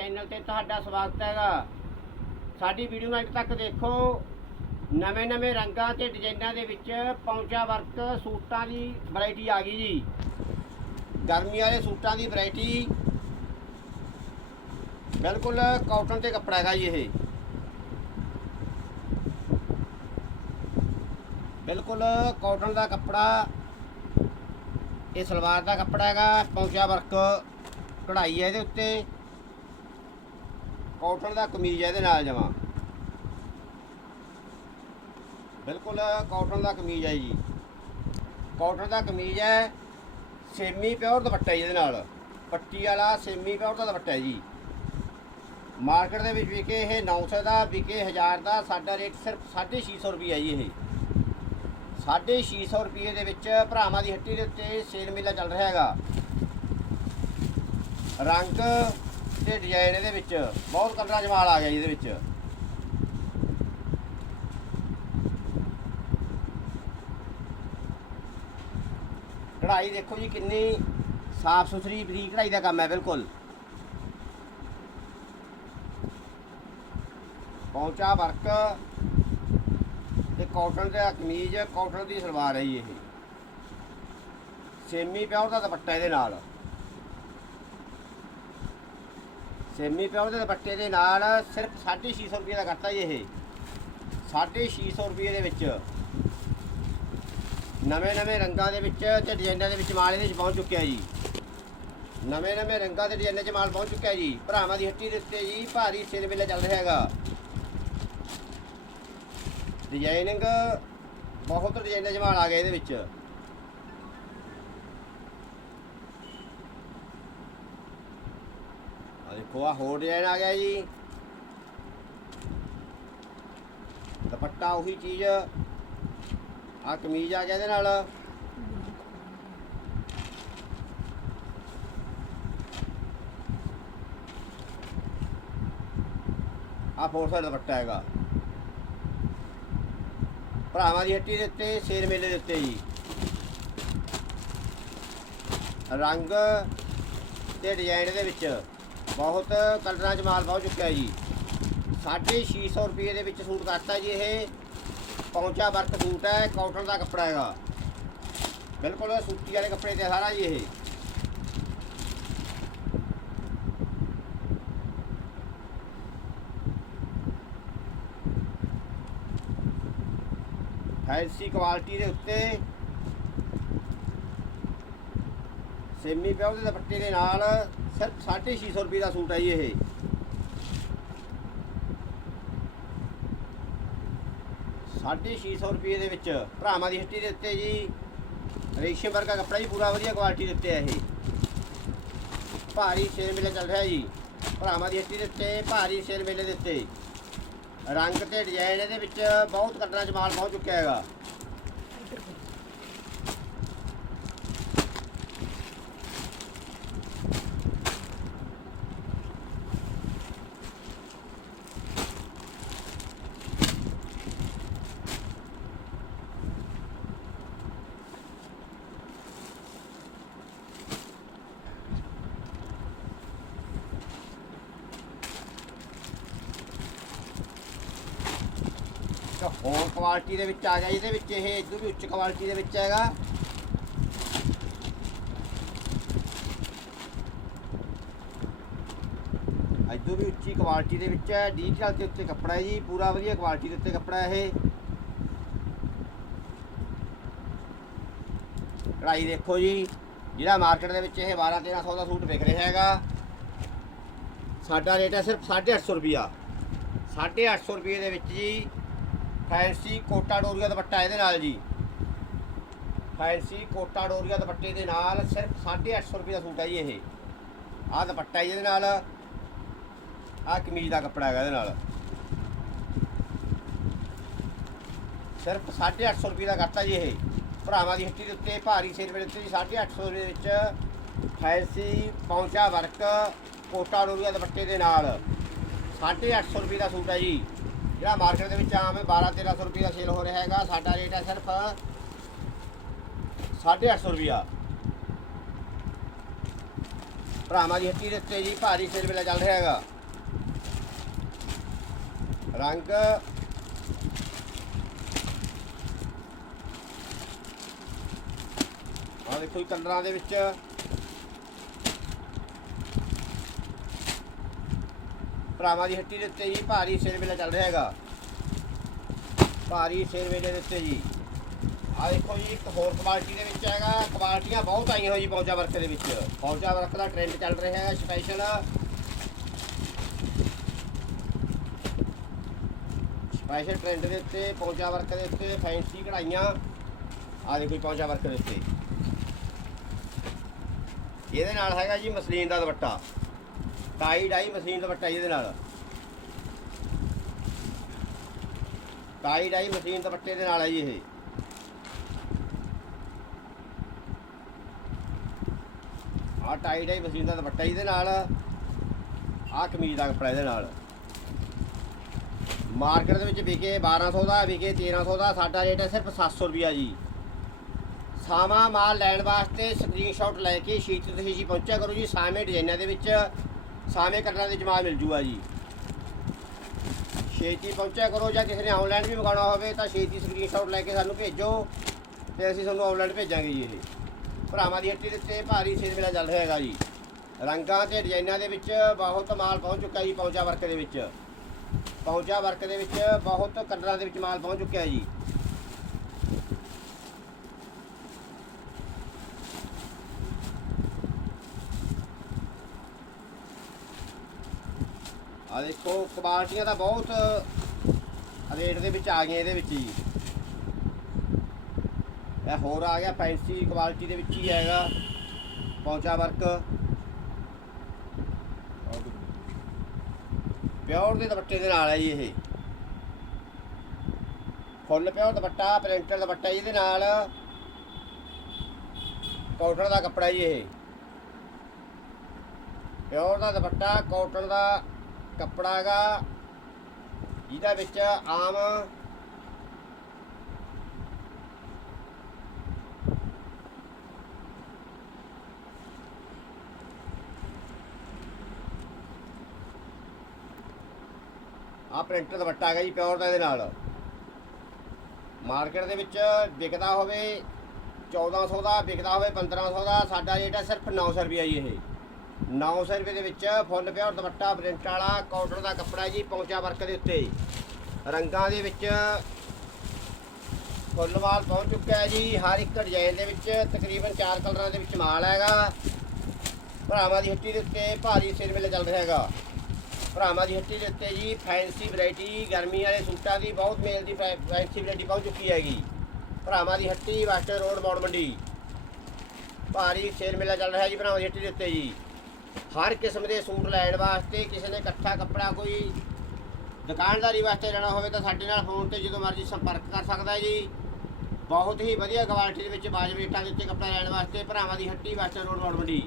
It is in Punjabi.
ਚੈਨਲ ਤੇ ਤੁਹਾਡਾ ਸਵਾਗਤ ਹੈਗਾ। ਸਾਡੀ ਵੀਡੀਓ ਨੂੰ ਅੰਤ ਤੱਕ ਦੇਖੋ। ਨਵੇਂ ਨਵੇਂ ਰੰਗਾਂ ਤੇ ਡਿਜ਼ਾਈਨਾਂ ਦੇ ਵਿੱਚ ਪੌਂਚਾ ਵਰਕ ਸੂਟਾਂ ਦੀ ਵੈਰਾਈਟੀ ਆ ਗਈ ਜੀ। ਗਰਮੀ ਵਾਲੇ ਸੂਟਾਂ ਦੀ ਵੈਰਾਈਟੀ ਬਿਲਕੁਲ ਕਾਟਨ ਤੇ ਕੱਪੜਾ ਹੈਗਾ ਜੀ ਇਹ। ਬਿਲਕੁਲ ਕਾਟਨ ਦਾ ਕੱਪੜਾ, ਇਹ ਸਲਵਾਰ ਦਾ ਕੱਪੜਾ ਹੈਗਾ। ਪੌਂਚਾ ਵਰਕ ਕਢਾਈ ਹੈ ਇਹਦੇ ਉੱਤੇ। ਕਾਟਨ ਦਾ ਕਮੀਜ਼ ਹੈ ਇਹਦੇ ਨਾਲ ਜਮਾ ਬਿਲਕੁਲ ਕਾਟਨ ਦਾ ਕਮੀਜ਼ ਹੈ ਜੀ। ਕਾਟਨ ਦਾ ਕਮੀਜ਼ ਹੈ, ਸੇਮੀ ਪਿਓਰ ਦੁਪੱਟਾ ਜੀ ਇਹਦੇ ਨਾਲ। ਪੱਟੀ ਵਾਲਾ ਸੇਮੀ ਪਿਓਰ ਦਾ ਦੁਪੱਟਾ ਹੈ ਜੀ। ਮਾਰਕੀਟ ਦੇ ਵਿੱਚ ਵਿਕੇ ਇਹ 900 ਦਾ, ਵਿਕੇ 1000 ਦਾ, ਸਾਡਾ ਰੇਟ ਸਿਰਫ 650 ਰੁਪਏ ਹੈ ਜੀ ਇਹ। 650 ਰੁਪਏ ਦੇ ਵਿੱਚ ਭਰਾਵਾਂ ਦੀ ਹੱਟੀ ਦੇ ਉੱਤੇ ਸੇਲ ਮੇਲਾ ਚੱਲ ਰਿਹਾ ਹੈਗਾ। ਰੰਗ ਤੇ ਡਿਜ਼ਾਈਨ ਇਹਦੇ ਵਿੱਚ ਬਹੁਤ ਕਲਰਾਂ ਜਮਾਲ ਆ ਗਿਆ ਜੀ ਇਹਦੇ ਵਿੱਚ। ਕਢਾਈ ਦੇਖੋ ਜੀ ਕਿੰਨੀ ਸਾਫ਼ ਸੁਥਰੀ ਬਰੀਕ ਕਢਾਈ ਦਾ ਕੰਮ ਹੈ, ਬਿਲਕੁਲ। ਪੌਂਚਾ ਵਰਕ ਤੇ ਕਾਟਨ ਦਾ ਕਮੀਜ਼ ਕਾਟਨ ਦੀ ਸਲਵਾਰ ਹੈ ਜੀ ਇਹ। ਸੇਮੀ ਪਿਓਰ ਦਾ ਦੁਪੱਟਾ ਇਹਦੇ ਨਾਲ। ਸੇਮੀ ਪਿਓਰ ਦੇ ਦੁਪੱਟੇ ਦੇ ਨਾਲ ਸਿਰਫ 650 ਰੁਪਏ ਦਾ ਕਰਤਾ ਜੀ ਇਹ। 650 ਰੁਪਏ ਦੇ ਵਿੱਚ ਨਵੇਂ ਨਵੇਂ ਰੰਗਾਂ ਦੇ ਵਿੱਚ ਤੇ ਡਿਜ਼ਾਈਨਾਂ ਦੇ ਵਿੱਚ ਮਾਲ ਇਹਦੇ ਵਿੱਚ ਪਹੁੰਚ ਚੁੱਕਿਆ ਜੀ। ਨਵੇਂ ਨਵੇਂ ਰੰਗਾਂ ਦੇ ਡਿਜ਼ਾਈਨਾਂ 'ਚ ਮਾਲ ਪਹੁੰਚ ਚੁੱਕਿਆ ਜੀ। ਭਰਾਵਾਂ ਦੀ ਹੱਟੀ ਦੇ ਉੱਤੇ ਜੀ ਭਾਰੀ ਸਿਰ ਮੇਲਾ ਚੱਲ ਰਿਹਾ ਹੈਗਾ। ਡਿਜ਼ਾਈਨਿੰਗ ਬਹੁਤ ਡਿਜ਼ਾਈਨਾਂ 'ਚ ਮਾਲ ਆ ਗਿਆ ਇਹਦੇ ਵਿੱਚ। ਆ ਦੇਖੋ, ਆ ਹੋਰ ਡਿਜ਼ਾਈਨ ਆ ਗਿਆ ਜੀ। ਦੁਪੱਟਾ ਉਹੀ ਚੀਜ਼, ਆ ਕਮੀਜ਼ ਆ ਗਿਆ ਇਹਦੇ ਨਾਲ। ਆ ਫੋਰ ਸਾਈਡ ਦੁਪੱਟਾ ਹੈਗਾ। ਭਰਾਵਾਂ ਦੀ ਹੱਟੀ ਦੇ ਉੱਤੇ, ਸ਼ੇਰ ਮੇਲੇ ਦੇ ਉੱਤੇ ਜੀ। ਰੰਗ ਤੇ ਡਿਜ਼ਾਈਨ ਦੇ ਵਿੱਚ। ਬਹੁਤ ਕਲਰਾਂ 'ਚ ਮਾਲ ਪਹੁੰਚ ਚੁੱਕਿਆ ਹੈ ਜੀ 650 ਰੁਪਏ ਦੇ ਵਿੱਚ ਸੂਟ ਕਰਤਾ ਜੀ ਇਹ। ਪੌਂਚਾ ਵਰਕ ਸੂਟ ਹੈ ਕਾਟਨ ਦਾ ਕੱਪੜਾ ਹੈਗਾ। ਬਿਲਕੁਲ ਸੂਤੀ ਵਾਲੇ ਕੱਪੜੇ ਤੇ ਸਾਰਾ ਜੀ ਇਹ। ਫੈਂਸੀ ਕੁਆਲਿਟੀ ਦੇ ਉੱਤੇ ਸੇਮੀ ਪਿਓਰ ਦੇ ਦੁਪੱਟੇ ਦੇ ਨਾਲ ਸਿਰਫ 650 ਰੁਪਏ ਦਾ ਸੂਟ ਹੈ ਜੀ ਇਹ। ਸਾਢੇ ਛੇ ਸੌ ਰੁਪਏ ਦੇ ਵਿੱਚ ਭਰਾਵਾਂ ਦੀ ਹੱਟੀ ਦੇ ਉੱਤੇ ਜੀ, ਰੇਸ਼ਮ ਵਰਗਾ ਕੱਪੜਾ ਜੀ, ਪੂਰਾ ਵਧੀਆ ਕੁਆਲਿਟੀ ਦੇ ਉੱਤੇ ਹੈ ਇਹ। ਭਾਰੀ ਸੇਲ ਮੇਲਾ ਚੱਲ ਰਿਹਾ ਜੀ, ਭਰਾਵਾਂ ਦੀ ਹੱਟੀ ਦੇ ਉੱਤੇ, ਭਾਰੀ ਸੇਲ ਮੇਲੇ ਦੇ ਉੱਤੇ। ਰੰਗ ਤੇ ਡਿਜ਼ਾਈਨ ਇਹਦੇ ਵਿੱਚ ਬਹੁਤ ਕੱਟਣਾ ਜਮਾਲ ਪਹੁੰਚ ਚੁੱਕਿਆ ਹੈਗਾ ਤੇ ਹੋਰ ਕੁਆਲਿਟੀ ਦੇ ਵਿੱਚ ਆ ਗਿਆ, ਇਹਦੇ ਵਿੱਚ ਇਹ ਇਦੋਂ ਵੀ ਉੱਚ ਕੁਆਲਿਟੀ ਦੇ ਵਿੱਚ ਹੈਗਾ। ਇਦੋਂ ਵੀ ਉੱਚੀ ਕੁਆਲਿਟੀ ਦੇ ਵਿੱਚ ਹੈ ਡੀਟੇਲ ਦੇ ਉੱਤੇ ਕੱਪੜਾ ਹੈ ਜੀ, ਪੂਰਾ ਵਧੀਆ ਕੁਆਲਿਟੀ ਦੇ ਉੱਤੇ ਕੱਪੜਾ ਇਹ। ਕਢਾਈ ਦੇਖੋ ਜੀ, ਜਿਹੜਾ ਮਾਰਕੀਟ ਦੇ ਵਿੱਚ ਇਹ 12 1300 ਦਾ ਸੂਟ ਵਿਕ ਰਿਹਾ ਹੈਗਾ। ਸਾਡਾ ਰੇਟ ਹੈ ਸਿਰਫ 850 ਰੁਪਿਆ 850 ਰੁਪਏ ਦੇ ਵਿੱਚ ਜੀ ਫੈਂਸੀ ਕੋਟਾ ਡੋਰੀਆ ਦੁਪੱਟਾ ਇਹਦੇ ਨਾਲ ਜੀ। ਫੈਂਸੀ ਕੋਟਾ ਡੋਰੀਆ ਦੁਪੱਟੇ ਦੇ ਨਾਲ ਸਿਰਫ 850 ਰੁਪਏ ਦਾ ਸੂਟ ਹੈ ਜੀ ਇਹ। ਆਹ ਦੁਪੱਟਾ ਜੀ ਇਹਦੇ ਨਾਲ। ਆਹ ਕਮੀਜ਼ ਦਾ ਕੱਪੜਾ ਹੈਗਾ ਇਹਦੇ ਨਾਲ। ਸਿਰਫ 850 ਰੁਪਏ ਦਾ ਕਰਤਾ ਜੀ ਇਹ। ਭਰਾਵਾਂ ਦੀ ਹੱਟੀ ਦੇ ਉੱਤੇ, ਭਾਰੀ ਸੇਲ ਦੇ ਉੱਤੇ ਜੀ 850 ਦੇ ਵਿੱਚ ਫੈਂਸੀ ਪੌਂਚਾ ਵਰਕ ਕੋਟਾ ਡੋਰੀਆ ਦੁਪੱਟੇ ਦੇ ਨਾਲ। 850 ਰੁਪਏ ਦਾ ਸੂਟ ਹੈ ਜੀ। ਜਿਹੜਾ ਮਾਰਕੀਟ ਦੇ ਵਿੱਚ ਆਮ ਹੈ 12 1300 ਰੁਪਏ ਦਾ ਸੇਲ ਹੋ ਰਿਹਾ ਹੈਗਾ। ਸਾਡਾ ਰੇਟ ਹੈ ਸਿਰਫ 850 ਰੁਪਿਆ ਭਰਾਵਾਂ ਦੀ ਹੱਟੀ ਦੇ ਉੱਤੇ ਜੀ ਭਾਰੀ ਸੇਲ ਵੇਲਾ ਚੱਲ ਰਿਹਾ ਹੈਗਾ। ਰੰਗ ਆ ਦੇਖੋ ਜੀ ਕਲਰਾਂ ਦੇ ਵਿੱਚ ਭਰਾਵਾਂ ਦੀ ਹੱਟੀ ਦੇ ਉੱਤੇ ਜੀ, ਭਾਰੀ ਸਿਰ ਵੇਲਾ ਚੱਲ ਰਿਹਾ ਹੈਗਾ। ਭਾਰੀ ਸਿਰ ਵੇਲੇ ਦੇ ਉੱਤੇ ਜੀ। ਆ ਦੇਖੋ ਜੀ, ਇੱਕ ਹੋਰ ਕੁਆਲਿਟੀ ਦੇ ਵਿੱਚ ਹੈਗਾ। ਕੁਆਲਿਟੀਆਂ ਬਹੁਤ ਆਈਆਂ ਹੋਈ ਜੀ ਪੌਂਚਾ ਵਰਕ ਦੇ ਵਿੱਚ। ਪੌਂਚਾ ਵਰਕ ਦਾ ਟ੍ਰੈਂਡ ਚੱਲ ਰਿਹਾ ਹੈਗਾ ਸਪੈਸ਼ਲ ਸਪੈਸ਼ਲ ਟ੍ਰੈਂਡ ਦੇ ਉੱਤੇ ਪੌਂਚਾ ਵਰਕ ਦੇ ਉੱਤੇ ਫੈਂਸੀ ਕਢਾਈਆਂ। ਆ ਦੇਖੋ ਜੀ ਪੌਂਚਾ ਵਰਕ ਦੇ ਉੱਤੇ। ਇਹਦੇ ਨਾਲ ਹੈਗਾ ਜੀ ਮਸਲੀਨ ਦਾ dupatta. Tie dye machine dupatta ਜੀ ਇਹਦੇ ਨਾਲ। ਟਾਈ ਡਾਈ ਮਸ਼ੀਨ ਦੁਪੱਟੇ ਦੇ ਨਾਲ ਹੈ ਜੀ ਇਹ। ਆ ਟਾਈ ਡਾਈ ਮਸ਼ੀਨ ਦਾ ਦੁਪੱਟਾ ਇਹਦੇ ਨਾਲ ਆ ਕਮੀਜ਼ ਦਾ ਕੱਪੜਾ ਇਹਦੇ ਨਾਲ। ਮਾਰਕੀਟ ਦੇ ਵਿੱਚ ਵਿਕੇ 1200 ਦਾ, ਵਿਕੇ 1300 ਦਾ, ਸਾਡਾ ਰੇਟ ਹੈ ਸਿਰਫ 700 ਰੁਪਿਆ ਜੀ। ਸਾਵਾ ਮਾਲ ਲੈਣ ਵਾਸਤੇ ਸਕਰੀਨਸ਼ਾਟ ਲੈ ਕੇ ਸ਼ੀਟ ਤੇ ਤੁਸੀਂ ਜੀ ਪਹੁੰਚਿਆ ਕਰੋ ਜੀ ਸਾਵੇਂ ਡਿਜ਼ਾਈਨਾਂ ਦੇ ਵਿੱਚ ਸਾਵੇਂ ਕਲਰਾਂ ਦੇ ਜਮਾਲ ਮਿਲ ਜੂਗਾ ਜੀ। ਛੇਤੀ ਪਹੁੰਚਿਆ ਕਰੋ ਜਾਂ ਕਿਸੇ ਨੇ ਆਨਲਾਈਨ ਵੀ ਮੰਗਾਉਣਾ ਹੋਵੇ ਤਾਂ ਛੇਤੀ ਸਕਰੀਨਸ਼ਾਟ ਲੈ ਕੇ ਸਾਨੂੰ ਭੇਜੋ ਤੇ ਅਸੀਂ ਤੁਹਾਨੂੰ ਆਨਲਾਈਨ ਭੇਜਾਂਗੇ ਜੀ ਇਹ। ਭਰਾਵਾਂ ਦੀ ਹੱਟੀ ਦੇ ਉੱਤੇ ਭਾਰੀ ਸੇਲ ਮੇਲਾ ਚੱਲ ਰਿਹਾ ਹੈਗਾ ਜੀ। ਰੰਗਾਂ ਤੇ ਡਿਜ਼ਾਈਨਾਂ ਦੇ ਵਿੱਚ ਬਹੁਤ ਮਾਲ ਪਹੁੰਚ ਚੁੱਕਾ ਜੀ ਪਹੁੰਚਾ ਵਰਕ ਦੇ ਵਿੱਚ। ਪਹੁੰਚਾ ਵਰਕ ਦੇ ਵਿੱਚ ਬਹੁਤ ਕਲਰਾਂ ਦੇ ਵਿੱਚ ਮਾਲ ਪਹੁੰਚ ਚੁੱਕਿਆ ਜੀ। ਆ ਦੇਖੋ ਕੁਆਲਿਟੀਆਂ ਤਾਂ ਬਹੁਤ ਰੇਟ ਦੇ ਵਿੱਚ ਆ ਗਈਆਂ ਇਹਦੇ ਵਿੱਚ ਹੀ। ਇਹ ਹੋਰ ਆ ਗਿਆ ਫੈਂਸੀ ਕੁਆਲਿਟੀ ਦੇ ਵਿੱਚ ਹੀ ਹੈਗਾ, ਪੌਂਚਾ ਵਰਕ ਪਿਓਰ ਦੇ ਦੁਪੱਟੇ ਦੇ ਨਾਲ ਹੈ ਜੀ ਇਹ। ਫੁੱਲ ਪਿਓਰ ਦੁਪੱਟਾ ਪ੍ਰਿੰਟਰ ਦੁਪੱਟਾ ਇਹਦੇ ਨਾਲ। ਕਾਟਨ ਦਾ ਕੱਪੜਾ ਜੀ ਇਹ। ਪਿਓਰ ਦਾ ਦੁਪੱਟਾ ਕਾਟਨ ਦਾ ਕੱਪੜਾ ਹੈਗਾ। ਜਿਹਦਾ ਵਿੱਚ ਆਮ ਆ ਪ੍ਰਿੰਟਰ ਦੁਪੱਟਾ ਹੈਗਾ ਜੀ ਪਿਓਰ ਦਾ ਇਹਦੇ ਨਾਲ। ਮਾਰਕੀਟ ਦੇ ਵਿੱਚ ਵਿਕਦਾ ਹੋਵੇ 1400 ਦਾ, ਵਿਕਦਾ ਹੋਵੇ 1500 ਦਾ, ਸਾਡਾ ਰੇਟ ਹੈ ਸਿਰਫ 900 ਰੁਪਏ ਜੀ ਇਹ। 900 ਰੁਪਏ ਦੇ ਵਿੱਚ ਫੁੱਲ ਪਿਓਰ ਦੁਪੱਟਾ, ਪ੍ਰਿੰਟ ਵਾਲਾ ਕਾਟਨ ਦਾ ਕੱਪੜਾ ਜੀ ਪੌਂਚਾ ਵਰਕ ਦੇ ਉੱਤੇ। ਰੰਗਾਂ ਦੇ ਵਿੱਚ ਫੁੱਲ ਮਾਲ ਪਹੁੰਚ ਚੁੱਕਿਆ ਹੈ ਜੀ। ਹਰ ਇੱਕ ਡਿਜ਼ਾਈਨ ਦੇ ਵਿੱਚ ਤਕਰੀਬਨ 4 ਕਲਰਾਂ ਦੇ ਵਿੱਚ ਮਾਲ ਹੈਗਾ। ਭਰਾਵਾਂ ਦੀ ਹੱਟੀ ਦੇ ਉੱਤੇ ਭਾਰੀ ਸੇਲ ਮੇਲਾ ਚੱਲ ਰਿਹਾ ਹੈਗਾ। ਭਰਾਵਾਂ ਦੀ ਹੱਟੀ ਦੇ ਉੱਤੇ ਜੀ ਫੈਂਸੀ ਵੈਰਾਈਟੀ ਗਰਮੀ ਵਾਲੇ ਸੂਟਾਂ ਦੀ, ਬਹੁਤ ਮੇਲ ਦੀ ਫੈ- ਫੈਂਸੀ ਵੈਰਾਈਟੀ ਪਹੁੰਚ ਚੁੱਕੀ ਹੈਗੀ। ਭਰਾਵਾਂ ਦੀ ਹੱਟੀ ਵਾਸਟਰ ਰੋਡ ਮੌੜ ਮੰਡੀ ਭਾਰੀ ਸੇਲ ਮੇਲਾ ਚੱਲ ਰਿਹਾ ਜੀ ਭਰਾਵਾਂ ਦੀ ਹੱਟੀ ਦੇ ਉੱਤੇ ਜੀ। ਹਰ ਕਿਸਮ ਦੇ ਸੂਟ ਲੈਣ ਵਾਸਤੇ, ਕਿਸੇ ਨੇ ਇਕੱਠਾ ਕੱਪੜਾ ਕੋਈ ਦੁਕਾਨਦਾਰੀ ਵਾਸਤੇ ਲੈਣਾ ਹੋਵੇ ਤਾਂ ਸਾਡੇ ਨਾਲ ਫੋਨ ਤੇ ਜਦੋਂ ਮਰਜ਼ੀ ਸੰਪਰਕ ਕਰ ਸਕਦਾ ਹੈ ਜੀ। ਬਹੁਤ ਹੀ ਵਧੀਆ ਕੁਆਲਿਟੀ ਦੇ ਵਿੱਚ ਬਾਜਬ ਰੇਟਾਂ ਦੇ ਉੱਤੇ ਕੱਪੜਾ ਲੈਣ ਵਾਸਤੇ, ਭਰਾਵਾਂ ਦੀ ਹੱਟੀ ਵਾਸਤੇ ਰੋਡ ਮੌੜ ਮੰਡੀ